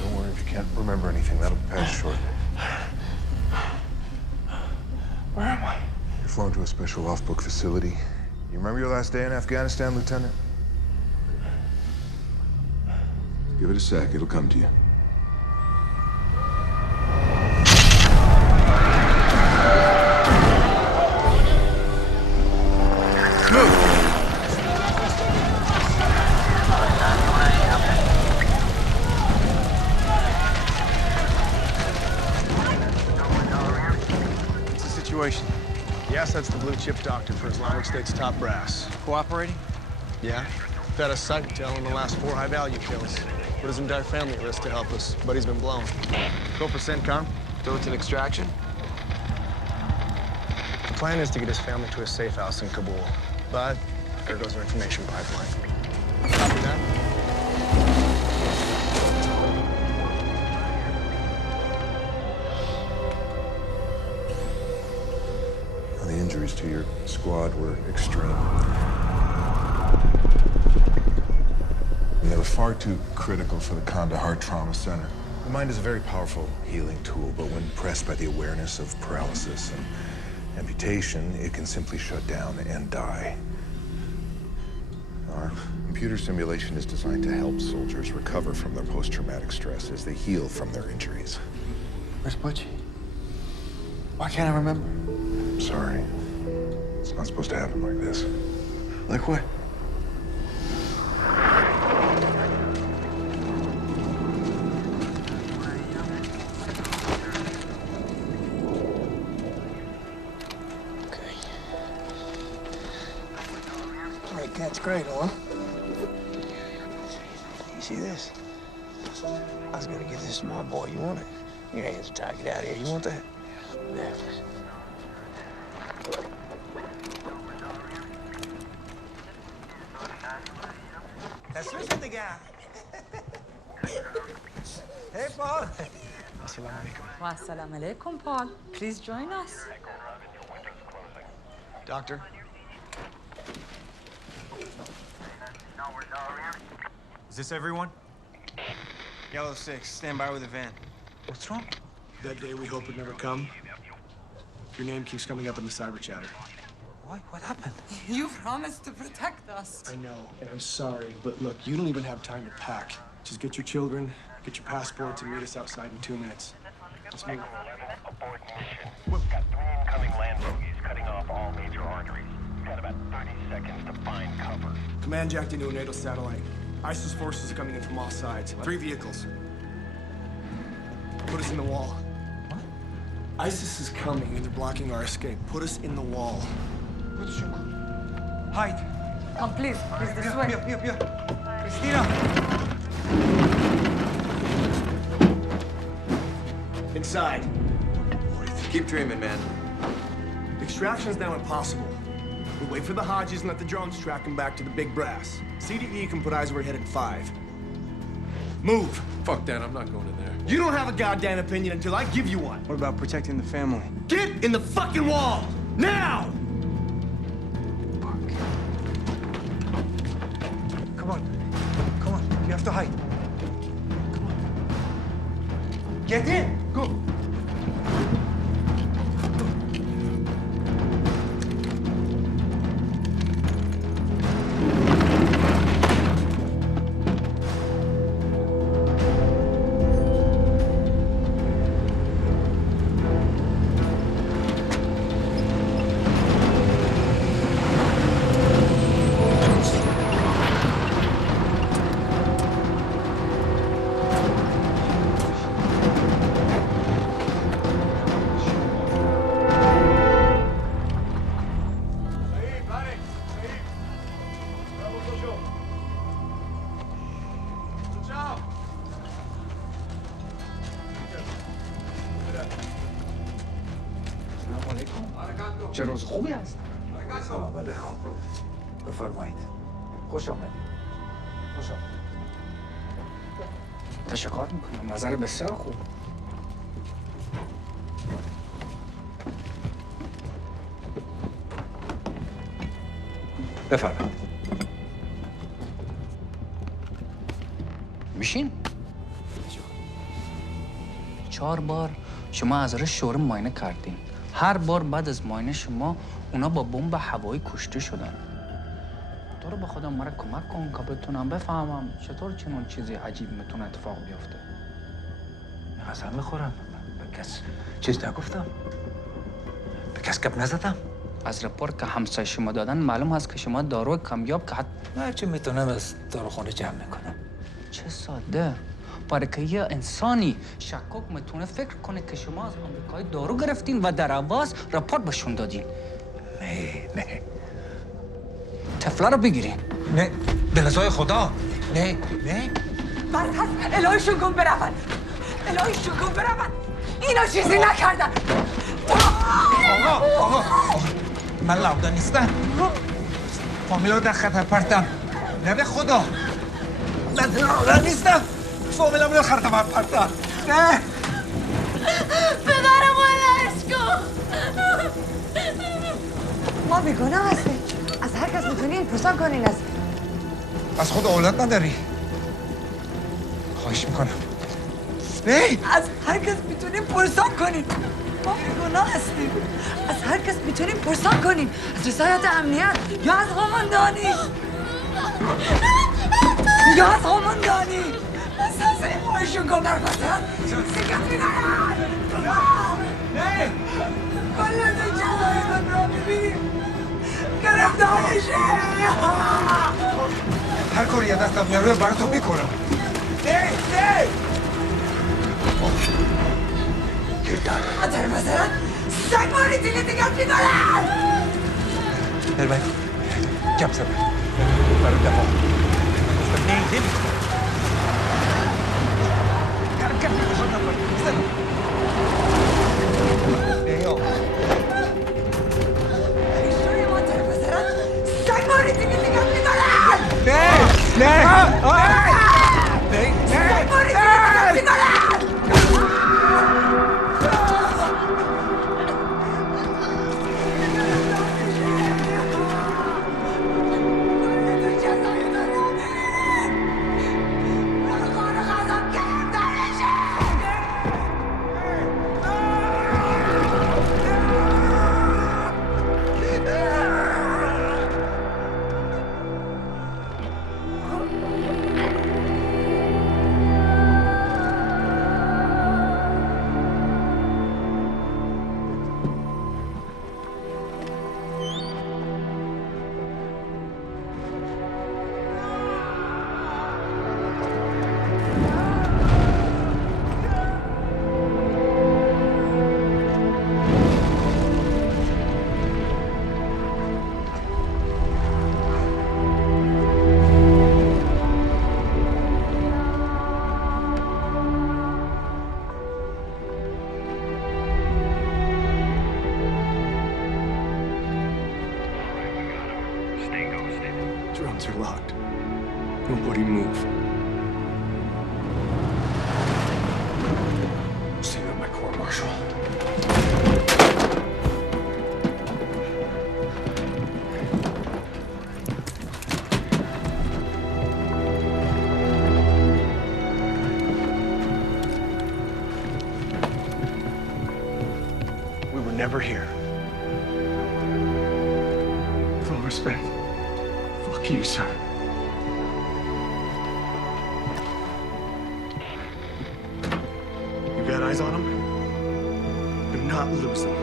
Don't worry if you can't remember anything. That'll pass shortly. Where am I? You're flown to a special off-book facility. You remember your last day in Afghanistan, Lieutenant? Give it a sec. It'll come to you. Move! the blue chip doctor for Islamic State's top brass. Cooperating? Yeah. Got a psych intel on the last 4 high-value kills. Put his entire family at risk to help us, but he's been blown. Go for CENTCOM. So it's an extraction? The plan is to get his family to a safe house in Kabul. But there goes our information pipeline. Copy that? The injuries to your squad were extreme. And they were far too critical for the Kandahar Trauma Center. The mind is a very powerful healing tool, but when pressed by the awareness of paralysis and amputation, it can simply shut down and die. Our computer simulation is designed to help soldiers recover from their post-traumatic stress as they heal from their injuries. Where's Butchie? Why can't I remember? I'm sorry. It's not supposed to happen like this. Like what? Right, cat's cradle, huh? You see this? I was gonna give this to my boy. You want it? Your hands are tied. Get out of here. You want that? There. Hey, Paul. Assalamu alaikum. Wassalamu alaikum, Paul. Please join us. Doctor? Is this everyone? Yellow 6, stand by with the van. What's wrong? That day we hope would never come. Your name keeps coming up in the cyber chatter. Why? What happened? You promised to protect us. I know, and I'm sorry, but look, you don't even have time to pack. Just get your children, get your passports, and meet us outside in 2 minutes. Let's move. We've got 3 incoming land bogies cutting off all major arteries. We've got about 30 seconds to find cover. Command jacked into a NATO satellite. ISIS forces are coming in from all sides. 3 vehicles. Put us in the wall. What? ISIS is coming, and they're blocking our escape. Put us in the wall. Hide. Come, please. Please, this way. Here. Christina! Inside. Keep dreaming, man. Extraction's now impossible. We wait for the Hodges and let the drones track him back to the big brass. CDE can put eyes where we're headed in 5. Move. Fuck that, I'm not going in there. You don't have a goddamn opinion until I give you one. What about protecting the family? Get in the fucking wall! Now! Come on. You have to hide. Come on. Get in! Go! چه روز خوبی هست. سلام علیکم. بفرمایید. خوش آمدید. تشکر میکنم. نظر بسیار خوب. بفرمایید. میشین؟ 4 بار شما از شورم معاینه کردین. هر بار بعد از معاینه شما اونا با بمب هوایی کشته شدن. تو رو به خدا مرا کمک کن که بتونم بفهمم چطور چنون چیزی عجیب میتونه اتفاق بیفته. قسم میخورم. به کس چیز نگفتم. به کس گپ نزدم. از رپورت که همسایه شما دادن معلوم هست که شما دارو کمیاب که هرچی میتونم از داروخانه جمع میکنم. چه ساده. برای که یه انسانی شکاک میتونه فکر کنه که شما از آمریکای دارو گرفتین و در عوض رپورت بهشون دادین. نه طفله رو بگیرین. نه به رضای خدا. نه نه بس هست الهیشون کن برون. الهیشون کن برون. اینا چیزی نکردن. آقا من لابدا نیستم. فامیلا در خطر پرتم. نه به خدا من لابدا نیستم. فامیلا در خطر پرتم. نه پدرم ولش کن. ما بیگناه هستیم. از هر کس میتونین پرسان کنین. از خود اولاد نداری؟ خواهش میکنم. نه از هر کس میتونین پرسان کنین. ما بیگناه هستیم. از هر کس میتونین پرسان کنین. از رسایت امنیت یا از قماندانی. یا از قماندانی. اساسه بایشون کن در پسرد. سکت میدارن. نه کلتون جزایتون را ببینیم. گرفتارشه. هر کاری یه دستم میاره براتون میکنم. نه نه مادر پسرد سگ ماری دیگه میدارن. بربند کم سر برای دفاع. گفتم نه نمیکنم. کم میخواد نفر بزنم. نه یا ایشوی مادر پسرد سگ ماری دیگه میدارن. نه نه سگ ماری دیگه میدارن. Drums are locked. Nobody move. See you at my court martial. We were never here. With all respect. Fuck you, sir. You got eyes on him? Do not lose them.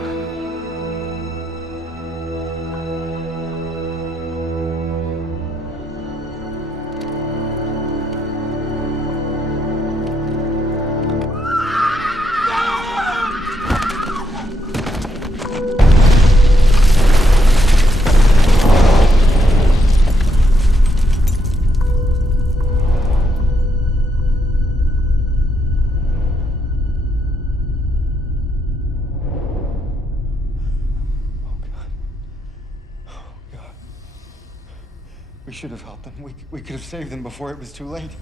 We should have helped them. We could have saved them before it was too late.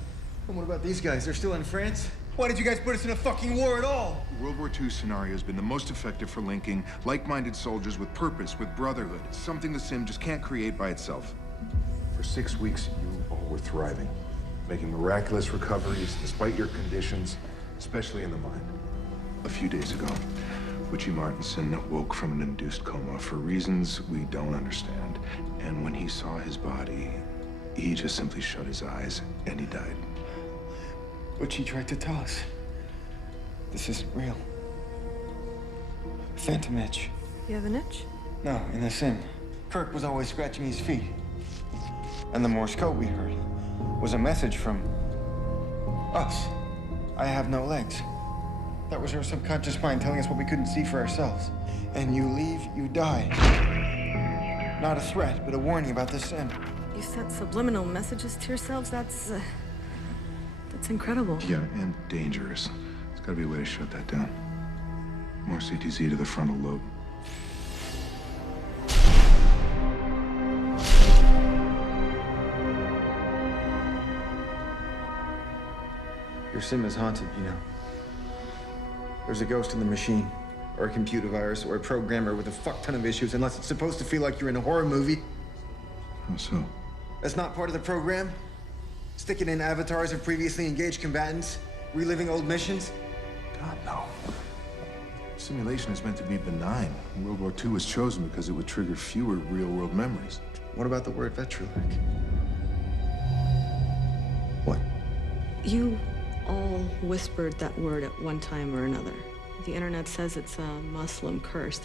And what about these guys? They're still in France? Why did you guys put us in a fucking war at all? World War II scenario has been the most effective for linking like-minded soldiers with purpose, with brotherhood. It's something the sim just can't create by itself. For 6 weeks, you all were thriving, making miraculous recoveries despite your conditions, especially in the mind. A few days ago, Witchy Martinson woke from an induced coma for reasons we don't understand. And when he saw his body, he just simply shut his eyes and he died. Witchy tried to tell us. This isn't real. Phantom itch. You have an itch? No, in the sim. Kirk was always scratching his feet. And the Morse code we heard was a message from us. I have no legs. That was our subconscious mind telling us what we couldn't see for ourselves. And you leave, you die. Not a threat, but a warning about the sin. You sent subliminal messages to yourselves? That's incredible. Yeah, and dangerous. There's gotta be a way to shut that down. More CTZ to the frontal lobe. Your sim is haunted, you know. There's a ghost in the machine, or a computer virus, or a programmer with a fuck ton of issues, unless it's supposed to feel like you're in a horror movie. How so? That's not part of the program? Sticking in avatars of previously engaged combatants? Reliving old missions? God, no. Simulation is meant to be benign. World War II was chosen because it would trigger fewer real-world memories. What about the word Vetrilic? What? You all whispered that word at one time or another. The internet says it's a Muslim curse.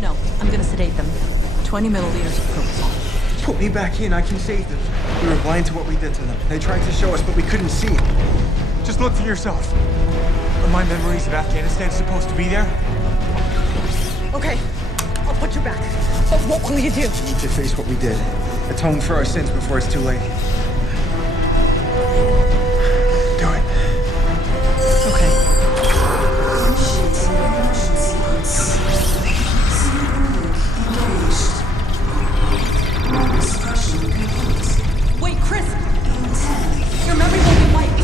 No, I'm gonna sedate them. 20 milliliters of propofol. Put me back in, I can save them. We were blind to what we did to them. They tried to show us, but we couldn't see it. Just look for yourself. Are my memories of Afghanistan supposed to be there? Okay, I'll put you back. But what will you do? We need to face what we did. Atone for our sins before it's too late. Do it. Okay. Wait, Chris! Your memory will be wiped.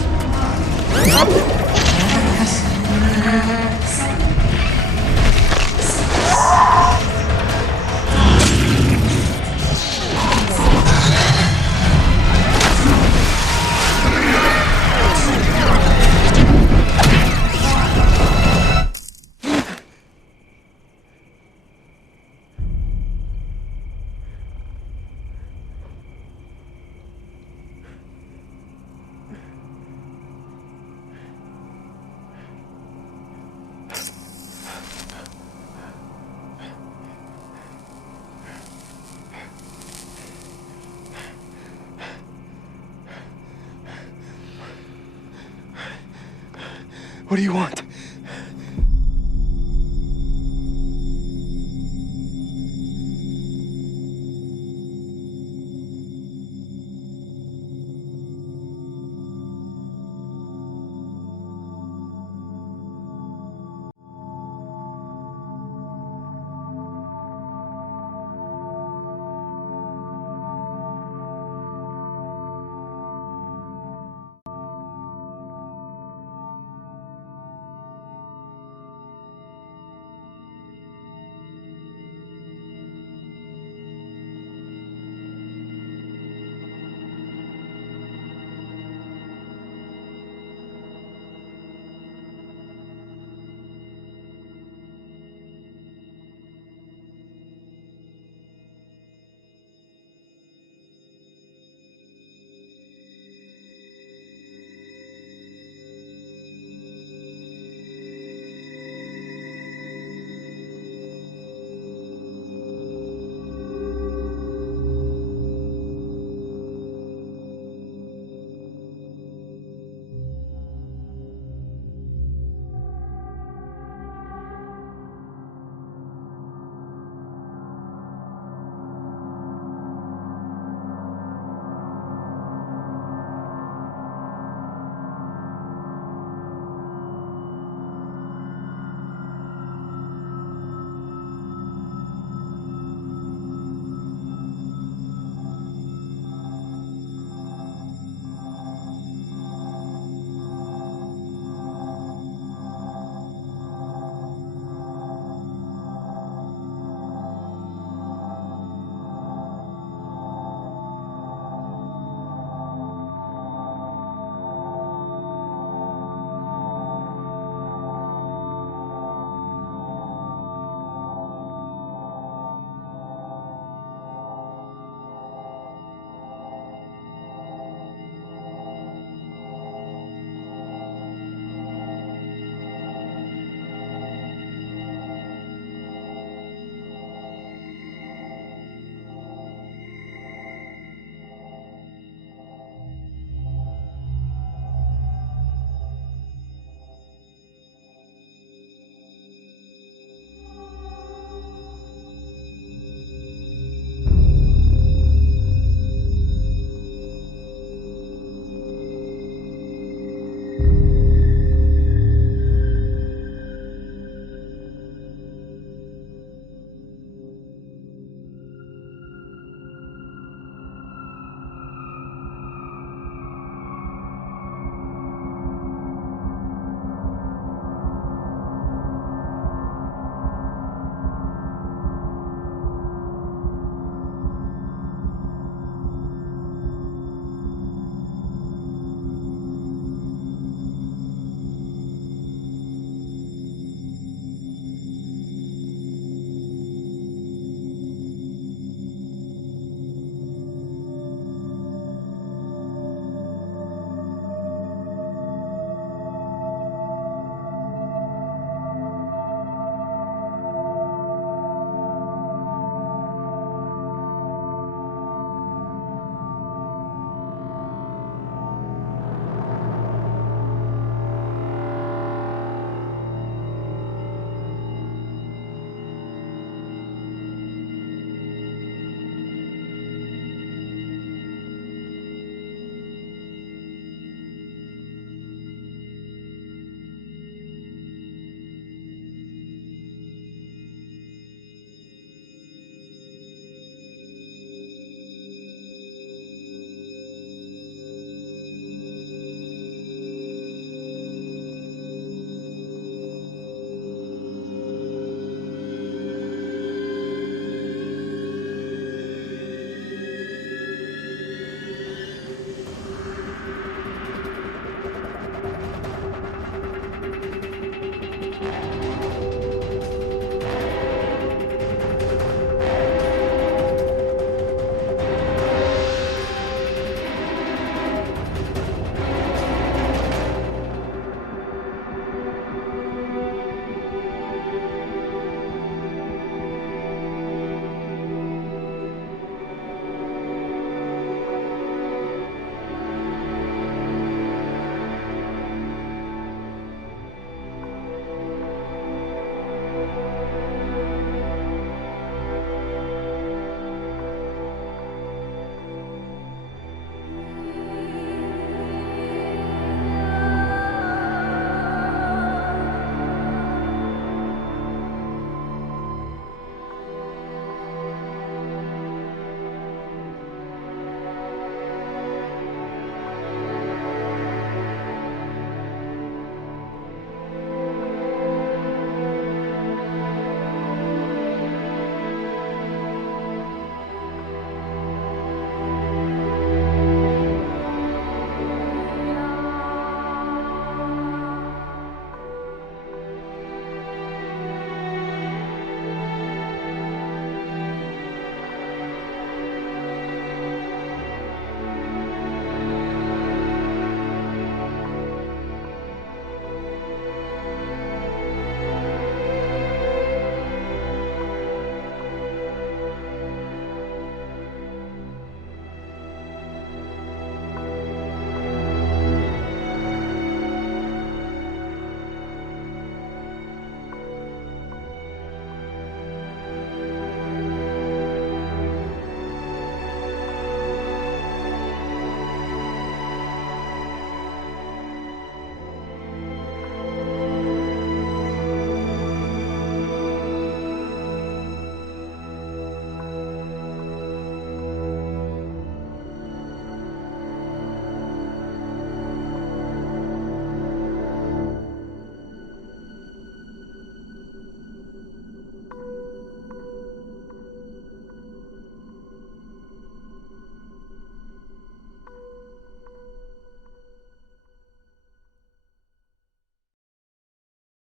What do you want?